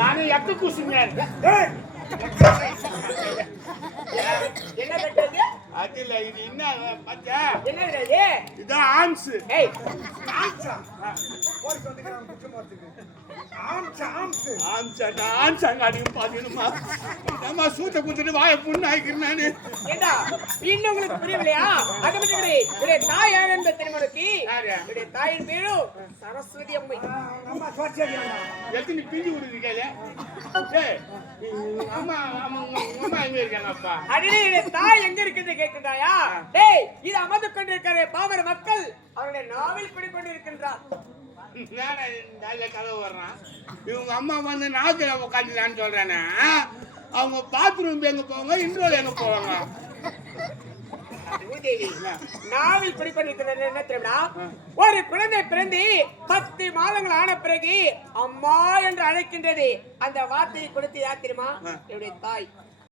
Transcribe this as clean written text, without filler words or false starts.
நானும் எக்க கூசுங்க. என்ன கட்டுறது? அது இல்ல, இது என்ன பாத்தியா? என்னது இது? இதான் ஆம்ஸ். ஏய், ஆம்சா போய் சொல்லிக்கிறான் குச்சி போறதுக்கு. ஆம்சாங்க அடியும் பாத்தீங்கம்மா. நம்ம சூத்த குத்துட்டு வாயை புண்ணு ஆயிக்கிறேன் நானு. ஏண்டா இன்னும் உங்களுக்கு புரியலையா? அது மட்டும் கிடையாது. இவருடைய தாய் யார் என்பது திருமணக்கு இவருடைய தாயின் பேரும் சரஸ்வதி அம்மை. அம்மா சோச்சேரியா எத்தனை பிஞ்சு விடுறீங்க? அம்மா அம்மா எங்க இருக்காங்க அப்பா? அடடே, இவருடைய தாய் எங்க இருக்குது கேட்கிறாயா? டேய், இது அமர்ந்து கொண்டிருக்கிற பாமர மக்கள் அவருடைய நாவில் பிடிக்கொண்டு இருக்கின்றார். நல்ல கதவு வர்றான். இவங்க அம்மா வந்து நாத்துல உட்காந்துலான்னு சொல்றானே. அவங்க பாத்ரூம் எங்க போவாங்க, இன்ட்ரோல் எங்க போவாங்க? நாவில் பிடிக்கொண்டிருக்கிறது என்ன தெரியுமா? ஒரு குழந்தை பிறந்து 10 மாதங்கள் ஆன பிறகு அம்மா என்று அழைக்கின்றது. அந்த வார்த்தையை கொடுத்து யார் தெரியுமா? என்னுடைய தாய்.